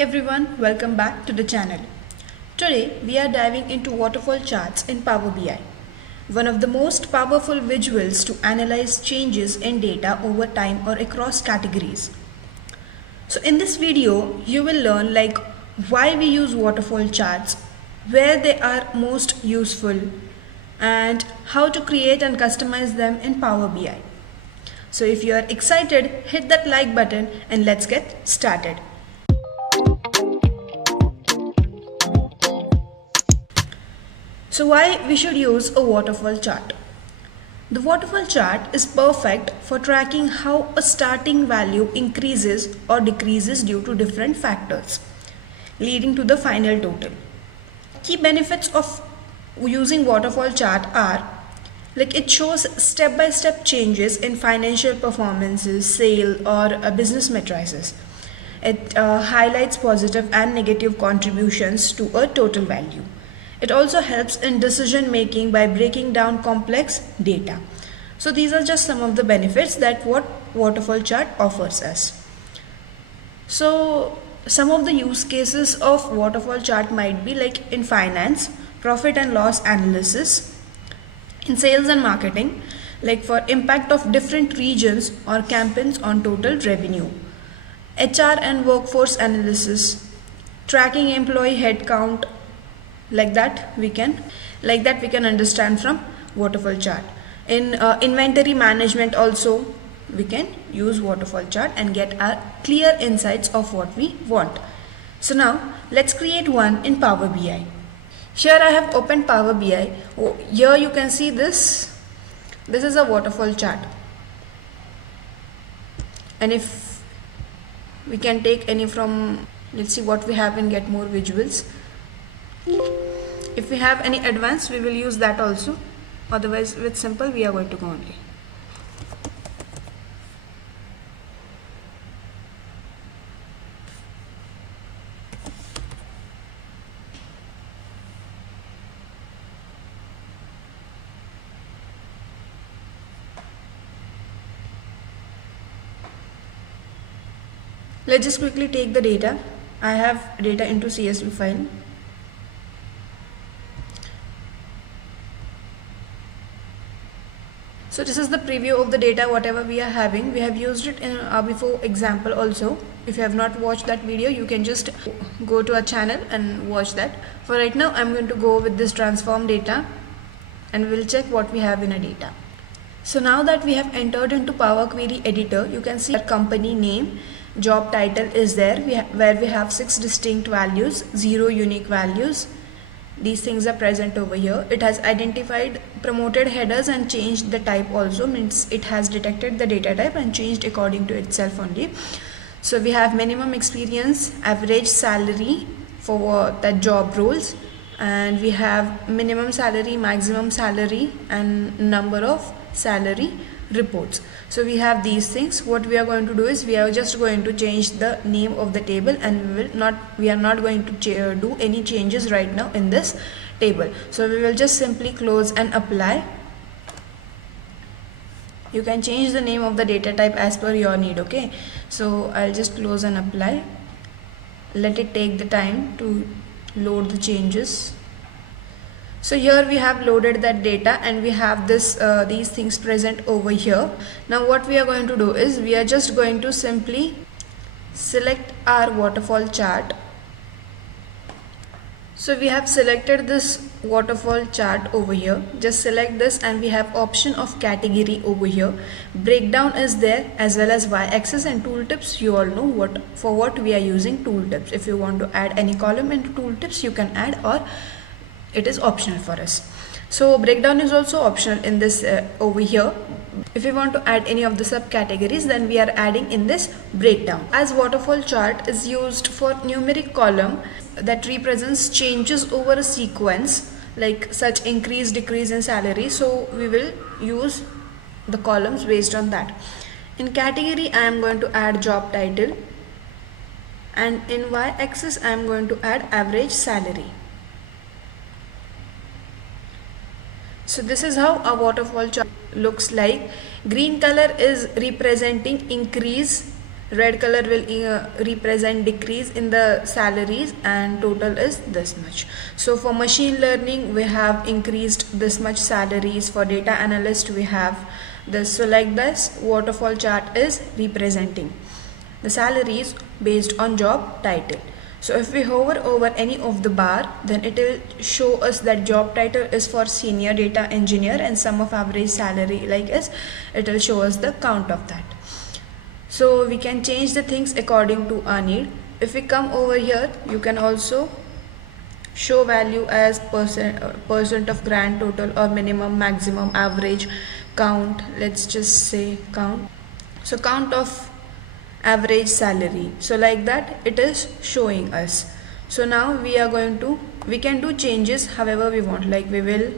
everyone, welcome back to the channel. Today we are diving into waterfall charts in Power BI, one of the most powerful visuals to analyze changes in data over time or across categories. So in this video you will learn why we use waterfall charts, where they are most useful, and how to create and customize them in Power BI. So if you are excited, hit that like button and let's get started. So why we should use a waterfall chart? The waterfall chart is perfect for tracking how a starting value increases or decreases due to different factors, leading to the final total. Key benefits of using waterfall chart are it shows step-by-step changes in financial performances, sale or business matrices. It highlights positive and negative contributions to a total value. It also helps in decision making by breaking down complex data. So these are just some of the benefits that what waterfall chart offers us. So some of the use cases of waterfall chart might be in finance, profit and loss analysis, in sales and marketing, for impact of different regions or campaigns on total revenue, HR and workforce analysis, tracking employee headcount, like that we can understand from waterfall chart. In inventory management also we can use waterfall chart and get our clear insights of what we want. So now let's create one in Power BI. Here I have opened Power BI. Here you can see this is a waterfall chart, and if we can take any from, let's see what we have and get more visuals. If we have any advanced, we will use that also. Otherwise with simple we are going to go only. Let's just quickly take the data. I have data into CSV file. So this is the preview of the data whatever we are having. We have used it in our before example also. If you have not watched that video, you can just go to our channel and watch that. For right now I'm going to go with this transform data and we'll check what we have in our data. So now that we have entered into Power Query editor, you can see that company name, job title is there, where we have 6 distinct values, 0 unique values. These things are present over here. It has identified promoted headers and changed the type also, means it has detected the data type and changed according to itself only. So we have minimum experience, average salary for that job roles, and we have minimum salary, maximum salary and number of salary reports. So we have these things. What we are going to do is we are just going to change the name of the table, and we are not going to do any changes right now in this table. So we will just simply close and apply. You can change the name of the data type as per your need. Okay, so I'll just close and apply. Let it take the time to load the changes. So here we have loaded that data and we have these things present over here. Now what we are going to do is we are just going to simply select our waterfall chart. So we have selected this waterfall chart over here. Just select this and we have option of category over here. Breakdown is there as well as y-axis, and tooltips, you all know for what we are using tooltips. If you want to add any column into tooltips, you can add, or it is optional for us. So breakdown is also optional in this over here. If we want to add any of the subcategories, then we are adding in this breakdown. As waterfall chart is used for numeric column that represents changes over a sequence, like such increase, decrease in salary. So we will use the columns based on that. In category I am going to add job title, and in y-axis I am going to add average salary. So this is how a waterfall chart looks like. Green color is representing increase red color will represent decrease in the salaries, and total is this much. So for machine learning we have increased this much salaries, for data analyst we have this. So like this waterfall chart is representing the salaries based on job title. So if we hover over any of the bar, then it will show us that job title is for senior data engineer and sum of average salary like is, it will show us the count of that. So we can change the things according to our need. If we come over here, you can also show value as percent of grand total or minimum, maximum, average, count. Let's just say count. So count of average salary. So like that it is showing us. So now we can do changes however we want, like we will,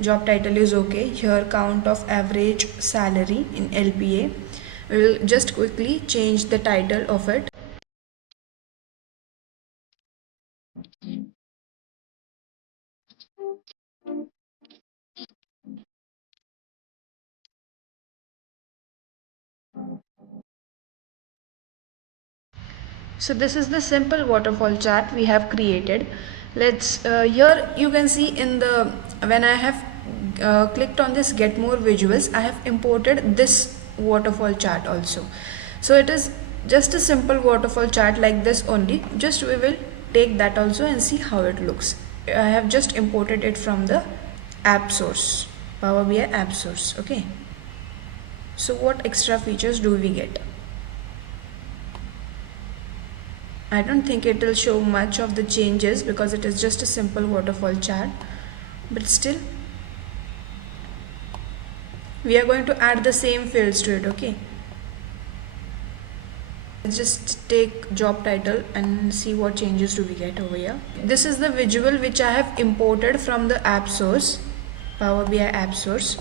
job title is okay, here count of average salary in LPA. We will just quickly change the title of it. So this is the simple waterfall chart we have created. Let's here you can see in the, when I have clicked on this get more visuals, I have imported this waterfall chart also. So it is just a simple waterfall chart like this only. Just we will take that also and see how it looks. I have just imported it from the app source, Power BI app source. Okay. So what extra features do we get? I don't think it will show much of the changes because it is just a simple waterfall chart, but still we are going to add the same fields to it. Okay, let's just take job title and see what changes do we get over here. This is the visual which I have imported from the app source, Power BI app source,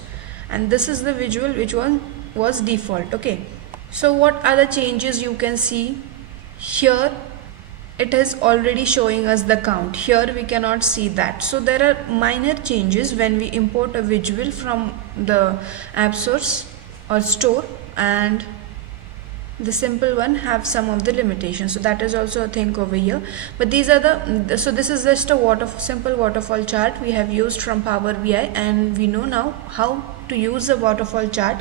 and this is the visual which one was default. Okay, so what are the changes you can see here? It is already showing us the count. Here we cannot see that. So there are minor changes when we import a visual from the app source or store, and the simple one have some of the limitations. So that is also a thing over here. But these are so this is just a simple waterfall chart we have used from Power BI, and we know now how to use a waterfall chart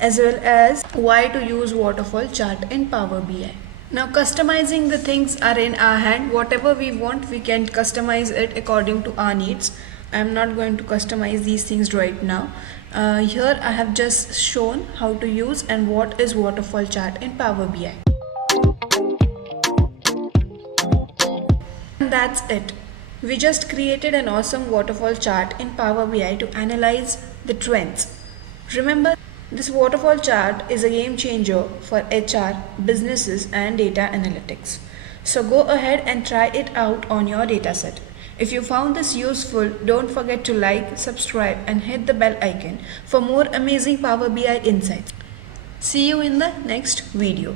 as well as why to use waterfall chart in Power BI. Now customizing the things are in our hand. Whatever we want, we can customize it according to our needs. I am not going to customize these things right now. Here I have just shown how to use and what is waterfall chart in Power BI. And that's it. We just created an awesome waterfall chart in Power BI to analyze the trends. Remember, this waterfall chart is a game changer for HR, businesses and data analytics. So go ahead and try it out on your dataset. If you found this useful, don't forget to like, subscribe and hit the bell icon for more amazing Power BI insights. See you in the next video.